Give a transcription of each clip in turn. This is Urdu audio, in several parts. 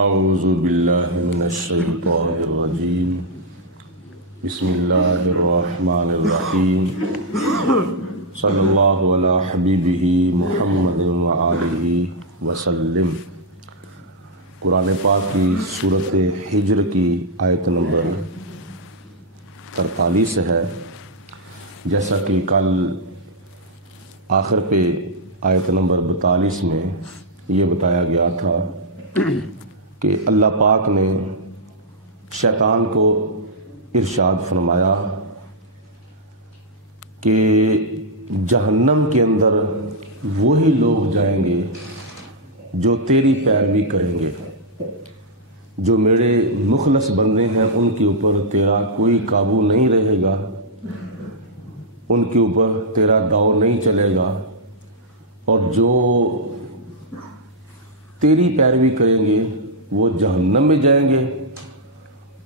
اعوذ باللہ من الشیطان الرجیم بسم اللہ الرحمن الرحیم صلی اللہ علی حبیبہ محمد وآلہ وسلم۔ قرآن پاک کی سورۃ ہجر کی آیت نمبر 43 ہے۔ جیسا کہ کل آخر پہ آیت نمبر 42 میں یہ بتایا گیا تھا کہ اللہ پاک نے شیطان کو ارشاد فرمایا کہ جہنم کے اندر وہی لوگ جائیں گے جو تیری پیروی کریں گے، جو میرے مخلص بندے ہیں ان کے اوپر تیرا کوئی قابو نہیں رہے گا، ان کے اوپر تیرا داؤ نہیں چلے گا، اور جو تیری پیروی کریں گے وہ جہنم میں جائیں گے،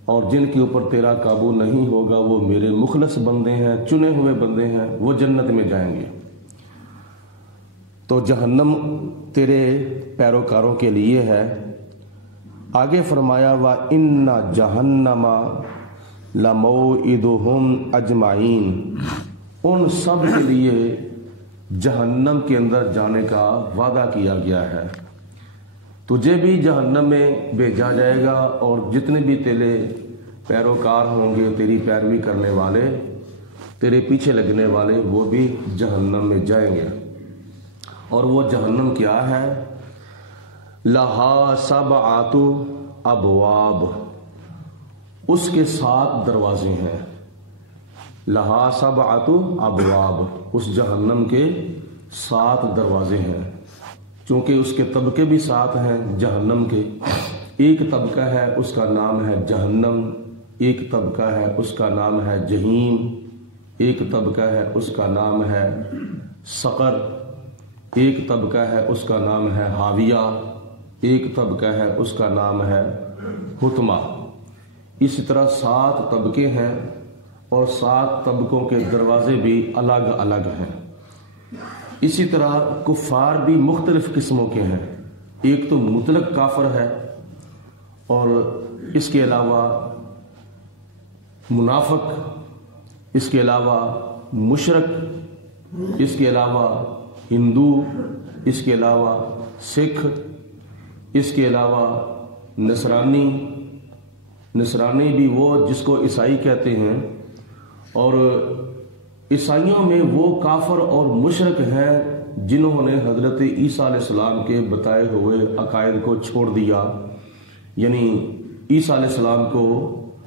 اور جن کے اوپر تیرا قابو نہیں ہوگا وہ میرے مخلص بندے ہیں، چنے ہوئے بندے ہیں، وہ جنت میں جائیں گے۔ تو جہنم تیرے پیروکاروں کے لیے ہے۔ آگے فرمایا وَإِنَّ جَهَنَّمَ لَمَوْعِدُهُمْ أَجْمَعِينَ، ان سب کے لیے جہنم کے اندر جانے کا وعدہ کیا گیا ہے۔ تجھے بھی جہنم میں بھیجا جائے گا، اور جتنے بھی تیرے پیروکار ہوں گے، تیری پیروی کرنے والے، تیرے پیچھے لگنے والے، وہ بھی جہنم میں جائیں گے۔ اور وہ جہنم کیا ہے؟ لہا سبعۃ ابواب، اس کے 7 دروازے ہیں۔ لہا سبعۃ ابواب، اس جہنم کے 7 دروازے ہیں۔ چونکہ اس کے طبقے بھی 7 ہیں جہنم کے۔ ایک طبقہ ہے اس کا نام ہے جہنم، ایک طبقہ ہے اس کا نام ہے جہیم، ایک طبقہ ہے اس کا نام ہے سقر، ایک طبقہ ہے اس کا نام ہے حاویہ، ایک طبقہ ہے اس کا نام ہے حطمہ۔ اسی طرح 7 طبقے ہیں، اور 7 طبقوں کے دروازے بھی الگ الگ ہیں۔ اسی طرح کفار بھی مختلف قسموں کے ہیں۔ ایک تو مطلق کافر ہے، اور اس کے علاوہ منافق، اس کے علاوہ مشرک، اس کے علاوہ ہندو، اس کے علاوہ سکھ، اس کے علاوہ نصرانی بھی وہ جس کو عیسائی کہتے ہیں، اور عیسائیوں میں وہ کافر اور مشرک ہیں جنہوں نے حضرت عیسیٰ علیہ السلام کے بتائے ہوئے عقائد کو چھوڑ دیا، یعنی عیسیٰ علیہ السلام کو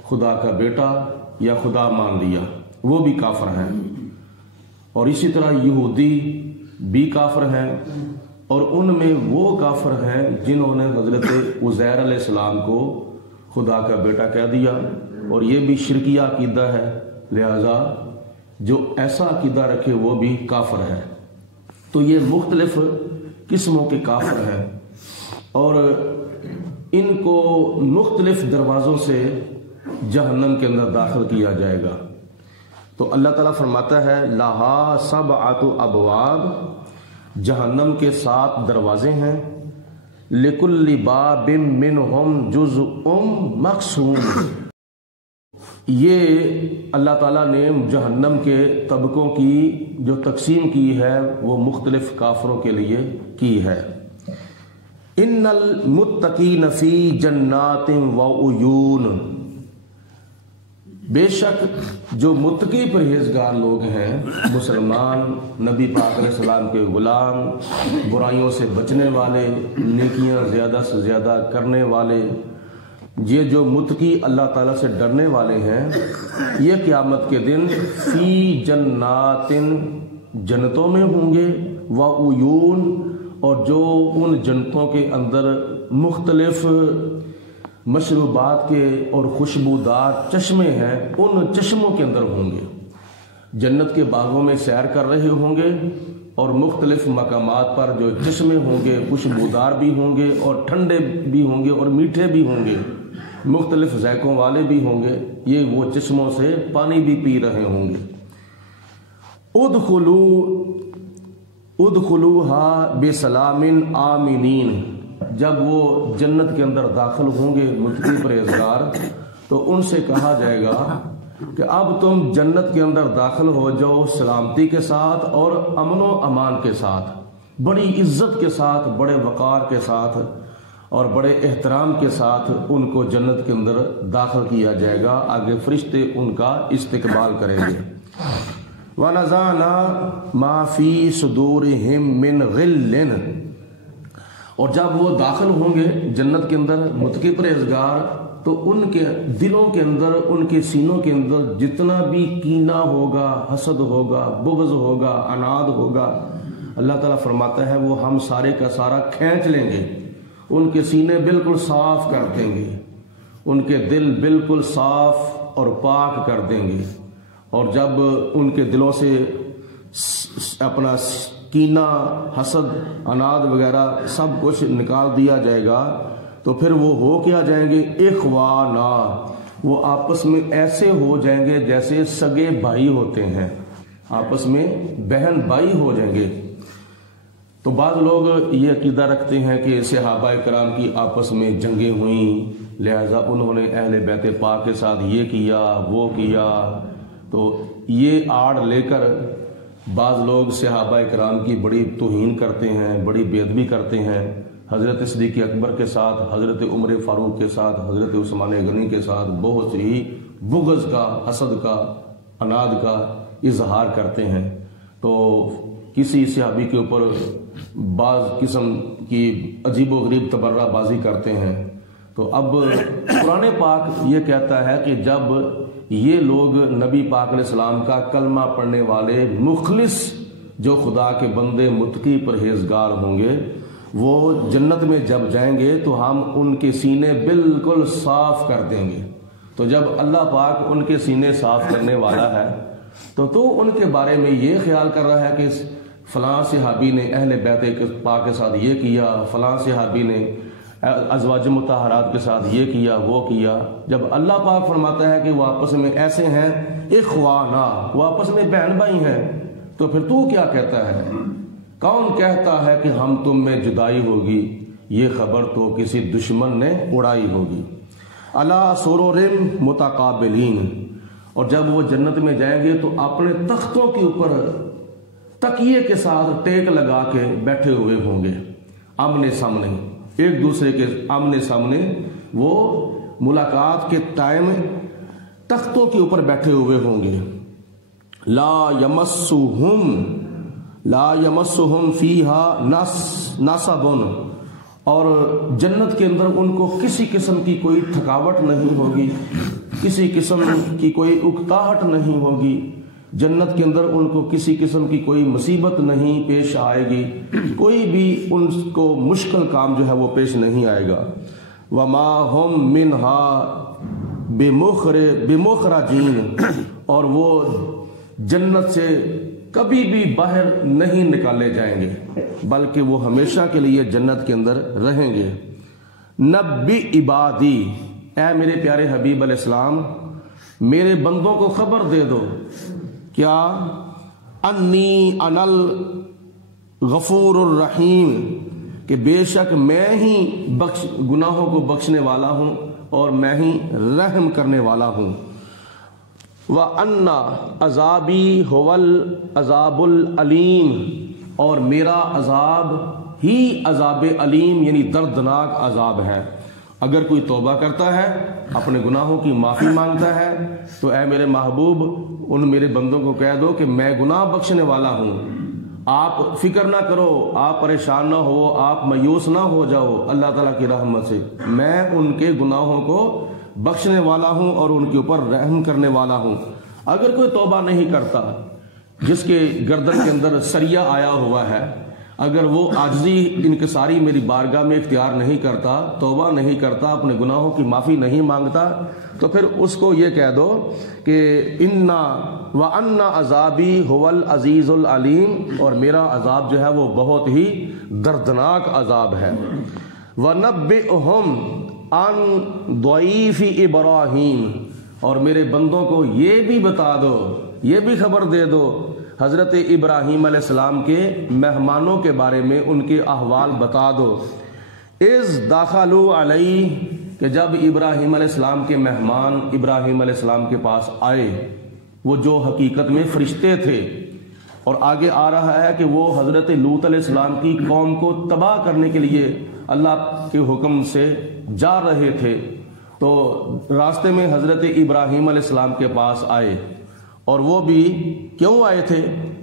خدا کا بیٹا یا خدا مان لیا، وہ بھی کافر ہیں۔ اور اسی طرح یہودی بھی کافر ہیں، اور ان میں وہ کافر ہیں جنہوں نے حضرت عزیر علیہ السلام کو خدا کا بیٹا کہہ دیا، اور یہ بھی شرکیہ عقیدہ ہے، لہذا جو ایسا عقیدہ رکھے وہ بھی کافر ہے۔ تو یہ مختلف قسموں کے کافر ہیں، اور ان کو مختلف دروازوں سے جہنم کے اندر داخل کیا جائے گا۔ تو اللہ تعالیٰ فرماتا ہے لہا سبعۃ ابواب، جہنم کے 7 دروازے ہیں۔ لکل باب منہم جزء مقسوم، یہ اللہ تعالیٰ نے جہنم کے طبقوں کی جو تقسیم کی ہے وہ مختلف کافروں کے لیے کی ہے۔ ان المتقین فی جنات وعیون، بے شک جو متقی پرہیزگار لوگ ہیں، مسلمان، نبی پاک علیہ السلام کے غلام، برائیوں سے بچنے والے، نیکیاں زیادہ سے زیادہ کرنے والے، یہ جو متقی اللہ تعالیٰ سے ڈرنے والے ہیں، یہ قیامت کے دن فی جنات، جنتوں میں ہوں گے، وعیون، اور جو ان جنتوں کے اندر مختلف مشروبات کے اور خوشبودار چشمے ہیں، ان چشموں کے اندر ہوں گے۔ جنت کے باغوں میں سیر کر رہے ہوں گے، اور مختلف مقامات پر جو چشمے ہوں گے خوشبودار بھی ہوں گے، اور ٹھنڈے بھی ہوں گے، اور میٹھے بھی ہوں گے، مختلف ذائقوں والے بھی ہوں گے۔ یہ وہ چشموں سے پانی بھی پی رہے ہوں گے۔ ادخلوها بسلام آمنین، جب وہ جنت کے اندر داخل ہوں گے متقی پرہیزگار، تو ان سے کہا جائے گا کہ اب تم جنت کے اندر داخل ہو جاؤ سلامتی کے ساتھ اور امن و امان کے ساتھ، بڑی عزت کے ساتھ، بڑے وقار کے ساتھ اور بڑے احترام کے ساتھ ان کو جنت کے اندر داخل کیا جائے گا۔ آگے فرشتے ان کا استقبال کریں گے۔ وَنَزَعْنَا مَا فِي صُدُورِهِم مِّن غِلٍّ، اور جب وہ داخل ہوں گے جنت کے اندر متقی پرہیزگار، تو ان کے دلوں کے اندر، ان کے سینوں کے اندر جتنا بھی کینہ ہوگا، حسد ہوگا، بغض ہوگا، عناد ہوگا، اللہ تعالیٰ فرماتا ہے وہ ہم سارے کا سارا کھینچ لیں گے، ان کے سینے بالکل صاف کر دیں گے، ان کے دل بالکل صاف اور پاک کر دیں گے، اور جب ان کے دلوں سے اپنا کینہ، حسد، عناد وغیرہ سب کچھ نکال دیا جائے گا، تو پھر وہ ہو کیا جائیں گے اخوانا، وہ آپس میں ایسے ہو جائیں گے جیسے سگے بھائی ہوتے ہیں، آپس میں بہن بھائی ہو جائیں گے۔ تو بعض لوگ یہ عقیدہ رکھتے ہیں کہ صحابہ کرام کی آپس میں جنگیں ہوئیں، لہذا انہوں نے اہل بیت پاک کے ساتھ یہ کیا وہ کیا، تو یہ آڑ لے کر بعض لوگ صحابہ کرام کی بڑی توہین کرتے ہیں، بڑی بے ادبی کرتے ہیں، حضرت صدیق اکبر کے ساتھ، حضرت عمر فاروق کے ساتھ، حضرت عثمان غنی کے ساتھ بہت ہی بغض کا، حسد کا، عناد کا اظہار کرتے ہیں۔ تو کسی صحابی کے اوپر بعض قسم کی عجیب و غریب تبرہ بازی کرتے ہیں۔ تو اب قرآن پاک یہ کہتا ہے کہ جب یہ لوگ نبی پاک علیہ السلام کا کلمہ پڑھنے والے مخلص جو خدا کے بندے متقی پرہیزگار ہوں گے، وہ جنت میں جب جائیں گے تو ہم ان کے سینے بالکل صاف کر دیں گے۔ تو جب اللہ پاک ان کے سینے صاف کرنے والا ہے تو ان کے بارے میں یہ خیال کر رہا ہے کہ فلاں صحابی نے اہل بیت پاک کے ساتھ یہ کیا، فلاں صحابی نے ازواج مطہرات کے ساتھ یہ کیا وہ کیا، جب اللہ پاک فرماتا ہے کہ وہ آپس میں ایسے ہیں اخوانا، وہ آپس میں بہن بھائی ہیں، تو پھر تو کیا کہتا ہے؟ کون کہتا ہے کہ ہم تم میں جدائی ہوگی؟ یہ خبر تو کسی دشمن نے اڑائی ہوگی۔ علی سرر متقابلین، اور جب وہ جنت میں جائیں گے تو اپنے تختوں کے اوپر تکیے کے ساتھ ٹیک لگا کے بیٹھے ہوئے ہوں گے، آمنے سامنے، ایک دوسرے کے آمنے سامنے، وہ ملاقات کے ٹائم تختوں کے اوپر بیٹھے ہوئے ہوں گے۔ لا یمسہم فیہا نصب، اور جنت کے اندر ان کو کسی قسم کی کوئی تھکاوٹ نہیں ہوگی، کسی قسم کی کوئی اکتاہٹ نہیں ہوگی، جنت کے اندر ان کو کسی قسم کی کوئی مصیبت نہیں پیش آئے گی، کوئی بھی ان کو مشکل کام جو ہے وہ پیش نہیں آئے گا۔ وما ہم منہا بمخرجین، اور وہ جنت سے کبھی بھی باہر نہیں نکالے جائیں گے، بلکہ وہ ہمیشہ کے لیے جنت کے اندر رہیں گے۔ نبی عبادی، اے میرے پیارے حبیب علیہ السلام میرے بندوں کو خبر دے دو، کیا؟ انی انل غفور الرحیم، کہ بے شک میں ہی گناہوں کو بخشنے والا ہوں اور میں ہی رحم کرنے والا ہوں۔ وَأَنَّ عَذَابِي هُوَ الْعَذَابُ الْعَلِيمُ، اور میرا عذاب ہی عذاب علیم یعنی دردناک عذاب ہے۔ اگر کوئی توبہ کرتا ہے، اپنے گناہوں کی معافی مانگتا ہے، تو اے میرے محبوب ان میرے بندوں کو کہہ دو کہ میں گناہ بخشنے والا ہوں، آپ فکر نہ کرو، آپ پریشان نہ ہو، آپ مایوس نہ ہو جاؤ اللہ تعالیٰ کی رحمت سے، میں ان کے گناہوں کو بخشنے والا ہوں اور ان کے اوپر رحم کرنے والا ہوں۔ اگر کوئی توبہ نہیں کرتا، جس کے گردن کے اندر سریہ آیا ہوا ہے، اگر وہ عاجزی انکساری میری بارگاہ میں اختیار نہیں کرتا، توبہ نہیں کرتا، اپنے گناہوں کی معافی نہیں مانگتا، تو پھر اس کو یہ کہہ دو کہ وَأَنَّ عَذَابِي هُوَ الْعَزِيزُ الْعَلِيمُ، اور میرا عذاب جو ہے وہ بہت ہی دردناک عذاب ہے۔ وَنَبِّئْهُمْ عَنْ ضَعِيفِ إِبْرَاهِيمَ، اور میرے بندوں کو یہ بھی بتا دو، یہ بھی خبر دے دو حضرت ابراہیم علیہ السلام کے مہمانوں کے بارے میں، ان کے احوال بتا دو۔ اذ داخلوا علیہ، کہ جب ابراہیم علیہ السلام کے مہمان ابراہیم علیہ السلام کے پاس آئے، وہ جو حقیقت میں فرشتے تھے، اور آگے آ رہا ہے کہ وہ حضرت لوط علیہ السلام کی قوم کو تباہ کرنے کے لیے اللہ کے حکم سے جا رہے تھے، تو راستے میں حضرت ابراہیم علیہ السلام کے پاس آئے، اور وہ بھی کیوں آئے تھے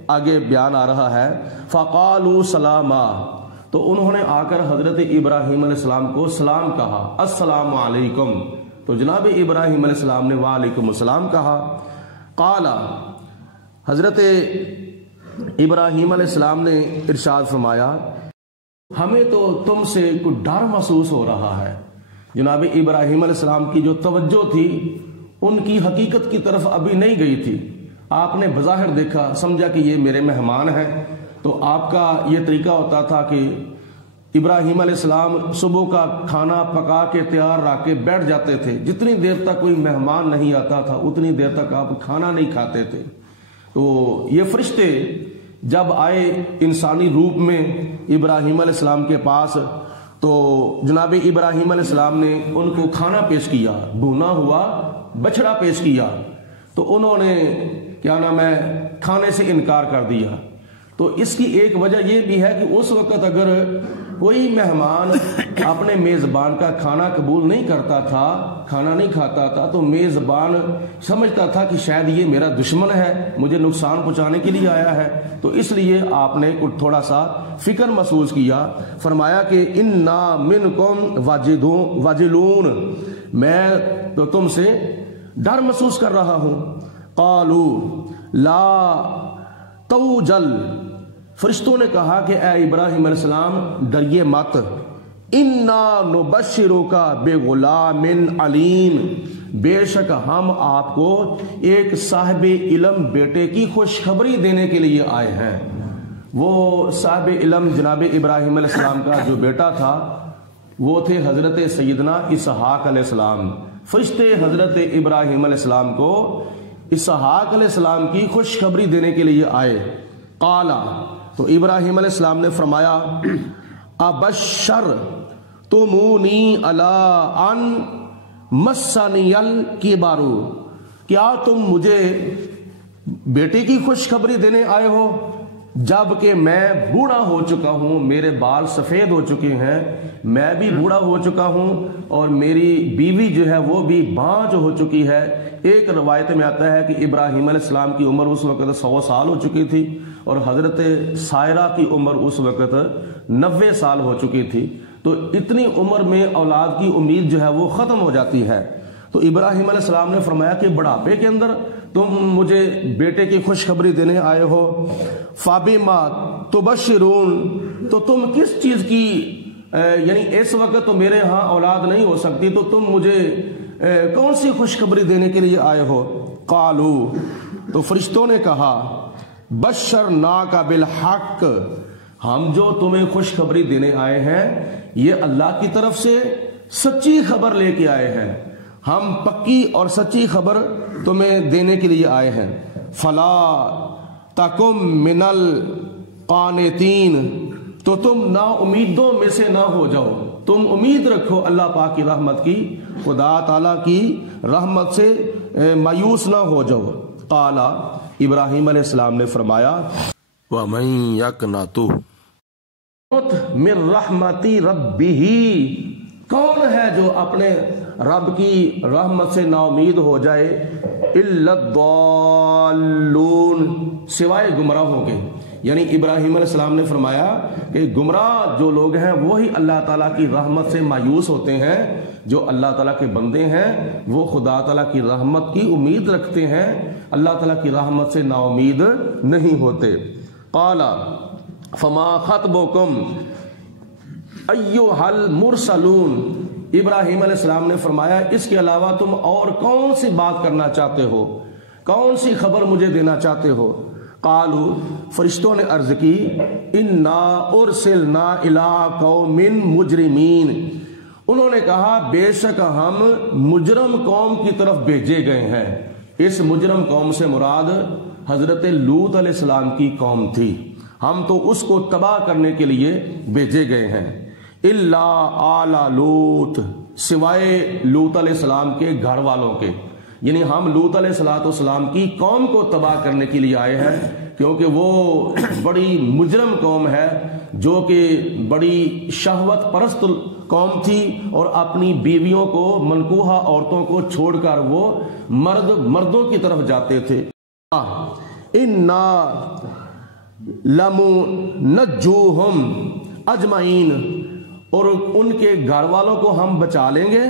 آگے بیان آ رہا ہے، فقالوا سلاما، تو انہوں نے آ کر حضرت ابراہیم علیہ السلام کو سلام کہا، السلام علیکم، تو جناب ابراہیم علیہ السلام نے وعلیکم السلام کہا۔ قال، حضرت ابراہیم علیہ السلام نے ارشاد فرمایا، ہمیں تو تم سے کوئی ڈر محسوس ہو رہا ہے۔ جناب ابراہیم علیہ السلام کی جو توجہ تھی ان کی حقیقت کی طرف ابھی نہیں گئی تھی، آپ نے بظاہر دیکھا، سمجھا کہ یہ میرے مہمان ہیں، تو آپ کا یہ طریقہ ہوتا تھا کہ ابراہیم علیہ السلام صبح کا کھانا پکا کے تیار رکھ کے بیٹھ جاتے تھے، جتنی دیر تک کوئی مہمان نہیں آتا تھا اتنی دیر تک آپ کھانا نہیں کھاتے تھے۔ تو یہ فرشتے جب آئے انسانی روپ میں ابراہیم علیہ السلام کے پاس، تو جناب ابراہیم علیہ السلام نے ان کو کھانا پیش کیا، بھونا ہوا بچڑا پیش کیا، تو انہوں نے کیا نام ہے کھانے سے انکار کر دیا۔ تو اس کی ایک وجہ یہ بھی ہے کہ اس وقت اگر کوئی مہمان اپنے میزبان کا کھانا قبول نہیں کرتا تھا، کھانا نہیں کھاتا تھا، تو میزبان سمجھتا تھا کہ شاید یہ میرا دشمن ہے، مجھے نقصان پہنچانے کے لیے آیا ہے، تو اس لیے آپ نے تھوڑا سا فکر محسوس کیا، فرمایا کہ انا منکم واجلون، میں تو تم سے ڈر محسوس کر رہا ہوں۔ قالوا لا توجل، فرشتوں نے کہا کہ اے ابراہیم علیہ السلام ڈریے مت، انا نبشرک بغلام علیم، بے شک ہم آپ کو ایک صاحب علم بیٹے کی خوشخبری دینے کے لیے آئے ہیں۔ وہ صاحب علم جناب ابراہیم علیہ السلام کا جو بیٹا تھا وہ تھے حضرت سیدنا اسحاق علیہ السلام۔ فرشتے حضرت ابراہیم علیہ السلام کو اسحاق علیہ السلام کی خوشخبری دینے کے لیے آئے۔ قال، تو ابراہیم علیہ السلام نے فرمایا، ابشر تمونی علی ان مسنی الکبر، کیا تم مجھے بیٹے کی خوشخبری دینے آئے ہو جب کہ میں بوڑھا ہو چکا ہوں، میرے بال سفید ہو چکے ہیں، میں بھی بوڑھا ہو چکا ہوں، اور میری بیوی جو ہے وہ بھی بانجھ ہو چکی ہے۔ ایک روایت میں آتا ہے کہ ابراہیم علیہ السلام کی عمر اس وقت 100 سال ہو چکی تھی، اور حضرت سائرہ کی عمر اس وقت 90 سال ہو چکی تھی، تو اتنی عمر میں اولاد کی امید جو ہے وہ ختم ہو جاتی ہے۔ تو ابراہیم علیہ السلام نے فرمایا کہ بڑھاپے کے اندر تم مجھے بیٹے کی خوشخبری دینے آئے ہو، فَبِمَا تُبَشِّرُونَ، تو تم کس چیز کی، یعنی اس وقت تو میرے ہاں اولاد نہیں ہو سکتی، تو تم مجھے کون سی خوشخبری دینے کے لیے آئے ہو؟ قالوا، تو فرشتوں نے کہا، بشرناک بالحق، ہم جو تمہیں خوشخبری دینے آئے ہیں یہ اللہ کی طرف سے سچی خبر لے کے آئے ہیں، ہم پکی اور سچی خبر تمہیں دینے کے لیے آئے ہیں۔ فلا تکم من القانتین، تو تم نا امیدوں میں سے نہ ہو جاؤ، تم امید رکھو اللہ پاک کی رحمت کی، خدا تعالیٰ کی رحمت سے مایوس نہ ہو جاؤ۔ قال، ابراہیم علیہ السلام نے فرمایا، وَمَن يَقْنَطُ مِن رَحْمَتِ رَبِّهِ، کون ہے جو اپنے رب کی رحمت سے نا امید ہو جائے، اِلَّا الضَّالُّونَ، سوائے گمراہوں کے۔ یعنی ابراہیم علیہ السلام نے فرمایا کہ گمراہ جو لوگ ہیں وہی اللہ تعالیٰ کی رحمت سے مایوس ہوتے ہیں، جو اللہ تعالیٰ کے بندے ہیں وہ خدا تعالیٰ کی رحمت کی امید رکھتے ہیں، اللہ تعالیٰ کی رحمت سے نا امید نہیں ہوتے۔ قال فما خطبکم ایھا المرسلون، ابراہیم علیہ السلام نے فرمایا اس کے علاوہ تم اور کون سی بات کرنا چاہتے ہو، کون سی خبر مجھے دینا چاہتے ہو؟ قالوا، فرشتوں نے عرض کی، انا ارسلنا الی قوم مجرمین، انہوں نے کہا بے شک ہم مجرم قوم کی طرف بھیجے گئے ہیں۔ اس مجرم قوم سے مراد حضرت لوط علیہ السلام کی قوم تھی، ہم تو اس کو تباہ کرنے کے لیے بھیجے گئے ہیں۔ الا آل لوط، سوائے لوط علیہ السلام کے گھر والوں کے، یعنی ہم لوط علیہ السلام کی قوم کو تباہ کرنے کے لیے آئے ہیں، کیونکہ وہ بڑی مجرم قوم ہے جو کہ بڑی شہوت پرست قوم تھی، اور اپنی بیویوں کو، منکوحہ عورتوں کو چھوڑ کر وہ مردوں کی طرف جاتے تھے۔ انا لمنجوہم اجمعین، اور ان کے گھر والوں کو ہم بچا لیں گے،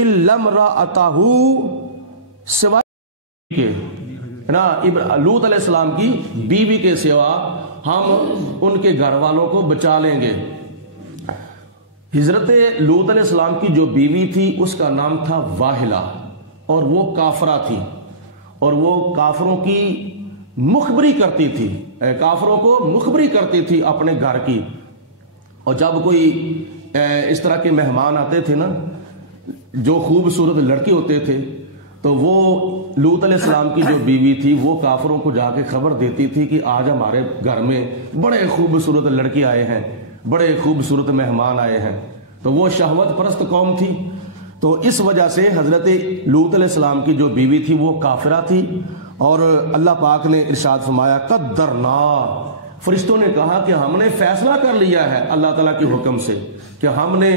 الا امرأتہ، سوائے کے نا لوط علیہ السلام کی بیوی کے سوا ہم ان کے گھر والوں کو بچا لیں گے۔ حضرت لوط علیہ السلام کی جو بیوی تھی اس کا نام تھا واہلہ، اور وہ کافرہ تھی، اور وہ کافروں کی مخبری کرتی تھی، کافروں کو مخبری کرتی تھی اپنے گھر کی۔ اور جب کوئی اس طرح کے مہمان آتے تھے نا جو خوبصورت لڑکے ہوتے تھے، تو وہ لوط علیہ السلام کی جو بیوی تھی وہ کافروں کو جا کے خبر دیتی تھی کہ آج ہمارے گھر میں بڑے خوبصورت لڑکے آئے ہیں، بڑے خوبصورت مہمان آئے ہیں۔ تو وہ شہوت پرست قوم تھی، تو اس وجہ سے حضرت لوط علیہ السلام کی جو بیوی تھی وہ کافرہ تھی۔ اور اللہ پاک نے ارشاد فرمایا قدرنا، فرشتوں نے کہا کہ ہم نے فیصلہ کر لیا ہے اللہ تعالیٰ کے حکم سے کہ ہم نے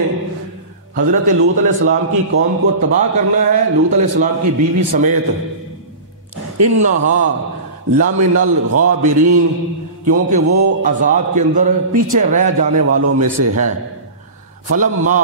حضرت لوط علیہ السلام کی قوم کو تباہ کرنا ہے، لوط علیہ السلام کی بیوی سمیت۔ انہا لمن الغابرین، کیونکہ وہ عذاب کے اندر پیچھے رہ جانے والوں میں سے ہے۔ فلما